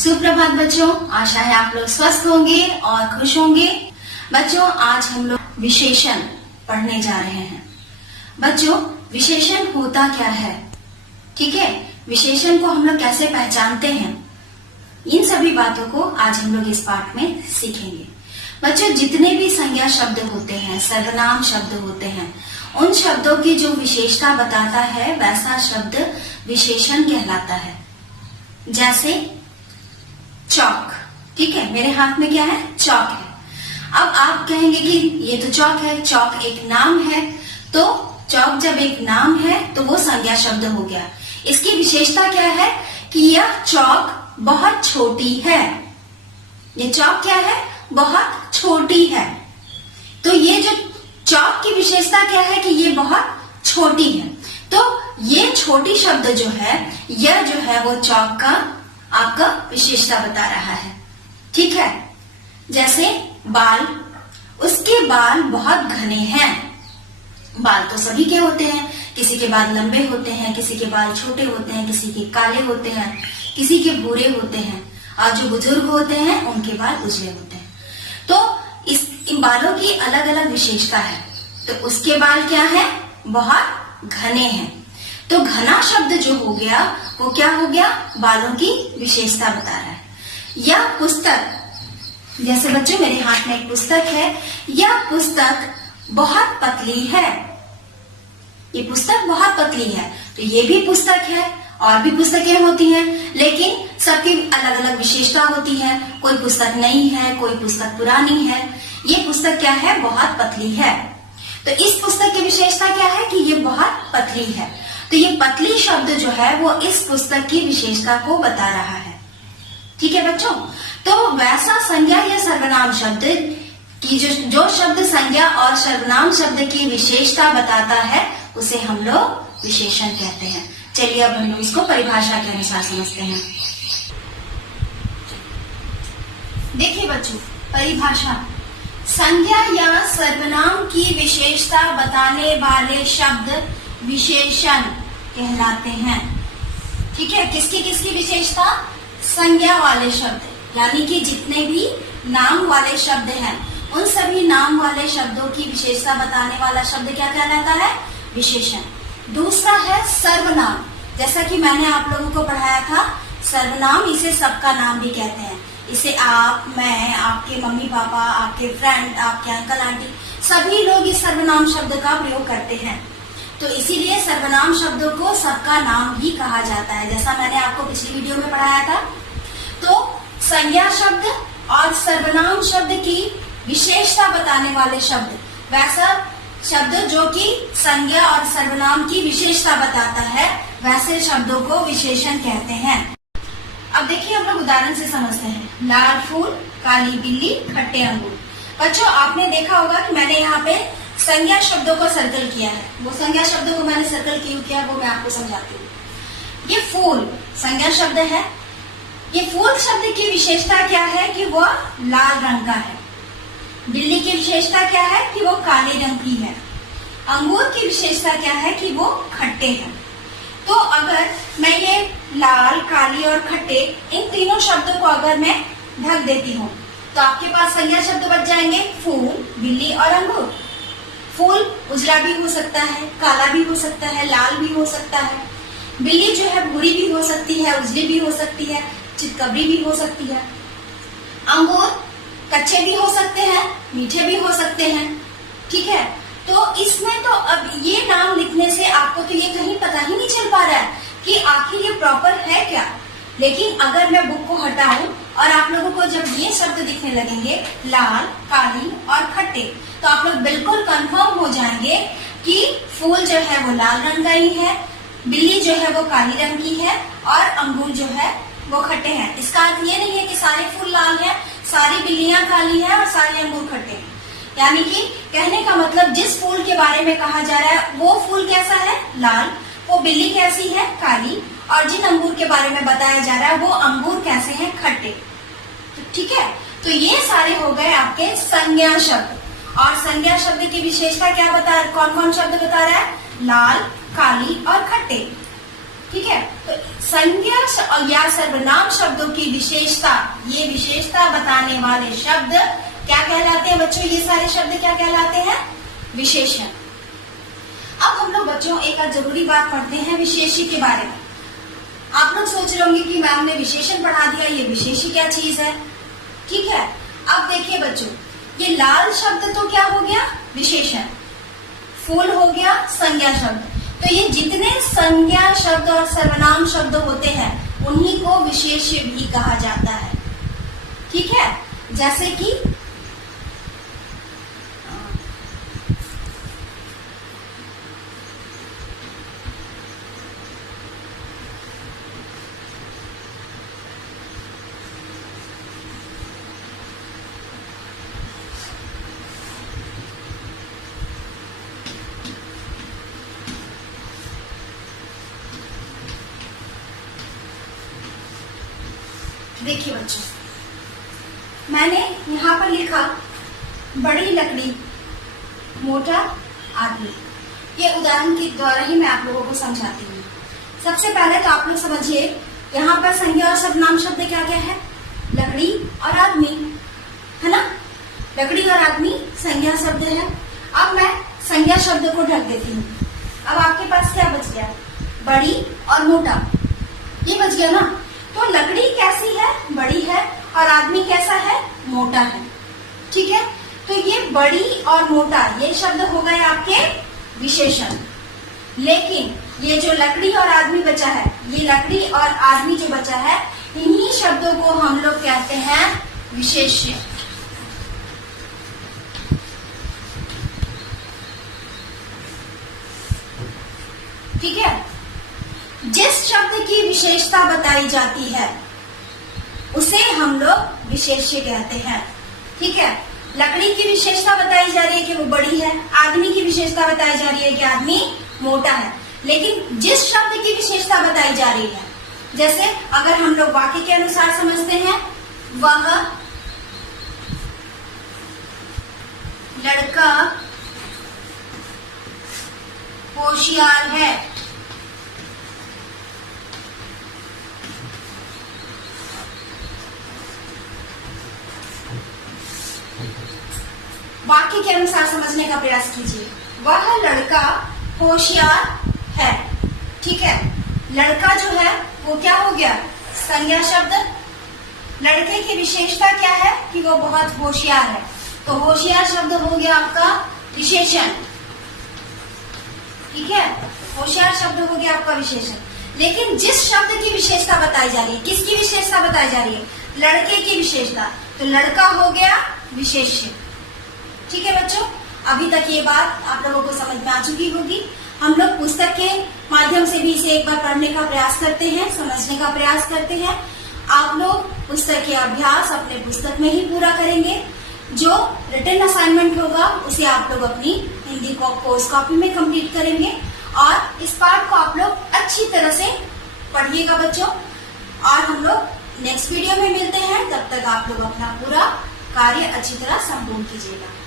सुप्रभात बच्चों, आशा है आप लोग स्वस्थ होंगे और खुश होंगे। बच्चों, आज हम लोग विशेषण पढ़ने जा रहे हैं। बच्चों, विशेषण होता क्या है, ठीक है, विशेषण को हम लोग कैसे पहचानते हैं, इन सभी बातों को आज हम लोग इस पाठ में सीखेंगे। बच्चों, जितने भी संज्ञा शब्द होते हैं, सर्वनाम शब्द होते हैं, उन शब्दों की जो विशेषता बताता है वैसा शब्द विशेषण कहलाता है। जैसे चौक, ठीक है, मेरे हाथ में क्या है, चौक है। अब आप कहेंगे कि ये तो चौक है, चौक एक नाम है। तो चौक जब एक नाम है तो वो संज्ञा शब्द हो गया। इसकी विशेषता क्या है कि यह चौक बहुत छोटी है। ये चौक क्या है, बहुत छोटी है। तो ये जो चौक की विशेषता क्या है कि ये बहुत छोटी है। तो ये छोटी शब्द जो है, यह जो है वो चौक का आपका विशेषता बता रहा है, ठीक है। जैसे बाल, उसके बाल बहुत घने हैं। बाल तो सभी के होते हैं, किसी के बाल लंबे होते हैं, किसी के बाल छोटे होते हैं, किसी के काले होते हैं, किसी के भूरे होते हैं, और जो बुजुर्ग होते हैं उनके बाल उजले होते हैं। तो इन बालों की अलग अलग विशेषता है। तो उसके बाल क्या है, बहुत घने हैं। तो घना शब्द जो हो गया वो क्या हो गया, बालों की विशेषता बता रहा है। यह पुस्तक, जैसे बच्चों मेरे हाथ में एक पुस्तक है, यह पुस्तक बहुत पतली है। ये पुस्तक बहुत पतली है। तो ये भी पुस्तक है, और भी पुस्तकें होती हैं, लेकिन सबकी अलग अलग विशेषता होती है। कोई पुस्तक नई है, कोई पुस्तक पुरानी है। ये पुस्तक क्या है, बहुत पतली है। तो इस पुस्तक की विशेषता क्या है कि ये बहुत पतली है। तो ये पतली शब्द जो है वो इस पुस्तक की विशेषता को बता रहा है, ठीक है बच्चों। तो वैसा संज्ञा या सर्वनाम शब्द की जो शब्द संज्ञा और सर्वनाम शब्द की विशेषता बताता है उसे हम लोग विशेषण कहते हैं। चलिए अब हम लोग इसको परिभाषा के अनुसार समझते हैं। देखिए बच्चों, परिभाषा, संज्ञा या सर्वनाम की विशेषता बताने वाले शब्द विशेषण कहलाते हैं, ठीक है। किसकी किसकी विशेषता, संज्ञा वाले शब्द, यानी कि जितने भी नाम वाले शब्द हैं उन सभी नाम वाले शब्दों की विशेषता बताने वाला शब्द क्या कहलाता है, विशेषण। दूसरा है सर्वनाम, जैसा कि मैंने आप लोगों को पढ़ाया था, सर्वनाम इसे सबका नाम भी कहते हैं। इसे आप, मैं, आपके मम्मी पापा, आपके फ्रेंड, आपके अंकल आंटी, सभी लोग इस सर्वनाम शब्द का प्रयोग करते हैं। तो इसीलिए सर्वनाम शब्दों को सबका नाम भी कहा जाता है, जैसा मैंने आपको पिछली वीडियो में पढ़ाया था। तो संज्ञा शब्द और सर्वनाम शब्द की विशेषता बताने वाले शब्द, वैसा शब्द जो कि संज्ञा और सर्वनाम की विशेषता बताता है, वैसे शब्दों को विशेषण कहते हैं। अब देखिए हम लोग उदाहरण से समझते हैं। लाल फूल, काली बिल्ली, खट्टे अंगूर। बच्चों, आपने देखा होगा कि मैंने यहाँ पे संज्ञा शब्दों को सर्कल किया है। वो संज्ञा शब्दों को मैंने सर्कल क्यों किया वो मैं आपको समझाती हूँ। ये फूल संज्ञा शब्द है। ये फूल शब्द की विशेषता क्या है कि वो लाल रंग का है। बिल्ली की विशेषता क्या है कि वो काले रंग की है। अंगूर की विशेषता क्या है कि वो खट्टे हैं। तो अगर मैं ये लाल, काली और खट्टे, इन तीनों शब्दों को अगर मैं ढक देती हूँ तो आपके पास संज्ञा शब्द बच जाएंगे, फूल, बिल्ली और अंगूर। फूल उजला भी हो सकता है, काला भी हो सकता है, लाल भी हो सकता है। बिल्ली जो है भूरी भी हो सकती है, उजली भी हो सकती है, चितकबरी भी हो सकती है। अंगूर कच्चे भी हो सकते हैं, मीठे भी हो सकते हैं, ठीक है। तो इसमें तो अब ये नाम लिखने से आपको तो ये कहीं पता ही नहीं चल पा रहा है कि आखिर ये प्रॉपर है क्या। लेकिन अगर मैं बुक को हटाऊं और आप लोगों को जब ये शब्द दिखने लगेंगे, लाल, काली और खट्टे, तो आप लोग बिल्कुल कंफर्म हो जाएंगे कि फूल जो है वो लाल रंग का ही है, बिल्ली जो है वो काली रंग की है और अंगूर जो है वो खट्टे हैं। इसका अर्थ ये नहीं है कि सारे फूल लाल हैं, सारी बिल्लियां काली हैं और सारे अंगूर खट्टे हैं। यानी कि कहने का मतलब जिस फूल के बारे में कहा जा रहा है वो फूल कैसा है, लाल, वो बिल्ली कैसी है, काली, और जिन अंगूर के बारे में बताया जा रहा है वो अंगूर कैसे हैं, खट्टे। तो ठीक है, तो ये सारे हो गए आपके संज्ञा शब्द। और संज्ञा शब्द की विशेषता क्या बता, कौन कौन शब्द बता रहा है, लाल, काली और खट्टे। ठीक है। तो संज्ञा या सर्वनाम शब्दों की विशेषता, ये विशेषता बताने वाले शब्द क्या कहलाते हैं बच्चों? ये सारे शब्द क्या कहलाते हैं? विशेषण। अब हम लोग बच्चों एक जरूरी बात पढ़ते हैं विशेष्य के बारे में। आप लोग सोच रहे होंगे कि मैम ने विशेषण पढ़ा दिया, ये विशेष्य क्या चीज है? ठीक है। अब देखिए बच्चों, ये लाल शब्द तो क्या हो गया? विशेषण। फूल हो गया संज्ञा शब्द। तो ये जितने संज्ञा शब्द और सर्वनाम शब्द होते हैं उन्हीं को विशेष्य भी कहा जाता है। ठीक है। जैसे कि देखिए बच्चों, मैंने यहाँ पर लिखा बड़ी लकड़ी, मोटा आदमी। ये उदाहरण के द्वारा ही मैं आप लोगों को समझाती हूँ। सबसे पहले तो आप लोग समझिए, यहाँ पर संज्ञा और सर्वनाम शब्द क्या क्या है? लकड़ी और आदमी, है ना? लकड़ी और आदमी संज्ञा शब्द है। अब मैं संज्ञा शब्द को ढक देती हूँ। अब आपके पास क्या बच गया? बड़ी और मोटा, ये बच गया ना? तो लकड़ी कैसी है? बड़ी है। और आदमी कैसा है? मोटा है। ठीक है। तो ये बड़ी और मोटा, ये शब्द हो गए आपके विशेषण। लेकिन ये जो लकड़ी और आदमी बचा है, ये लकड़ी और आदमी जो बचा है, इन्हीं शब्दों को हम लोग कहते हैं विशेष्य। ठीक है। जिस शब्द की विशेषता बताई जाती है उसे हम लोग विशेष्य कहते हैं। ठीक है। लकड़ी की विशेषता बताई जा रही है कि वो बड़ी है, आदमी की विशेषता बताई जा रही है कि आदमी मोटा है। लेकिन जिस शब्द की विशेषता बताई जा रही है, जैसे अगर हम लोग वाक्य के अनुसार समझते हैं, वह लड़का होशियार है। वाक्य के अनुसार समझने का प्रयास कीजिए। वह लड़का होशियार है। ठीक है। लड़का जो है वो क्या हो गया? संज्ञा शब्द। लड़के की विशेषता क्या है? कि वो बहुत होशियार है। तो होशियार शब्द हो गया आपका विशेषण। ठीक है। होशियार शब्द हो गया आपका विशेषण। लेकिन जिस शब्द की विशेषता बताई जा रही है, किसकी विशेषता बताई जा रही है? लड़के की विशेषता। तो लड़का हो गया विशेष्य। ठीक है बच्चों, अभी तक ये बात आप लोगों को समझ में आ चुकी होगी। हम लोग पुस्तक के माध्यम से भी इसे एक बार पढ़ने का प्रयास करते हैं, समझने का प्रयास करते हैं। आप लोग पुस्तक के अभ्यास अपने पुस्तक में ही पूरा करेंगे। जो रिटन असाइनमेंट होगा उसे आप लोग अपनी हिंदी कोर्स कॉपी में कंप्लीट करेंगे। और इस पाठ को आप लोग अच्छी तरह से पढ़िएगा बच्चों। और हम लोग नेक्स्ट वीडियो में मिलते हैं। तब तक आप लोग अपना पूरा कार्य अच्छी तरह संपूर्ण कीजिएगा।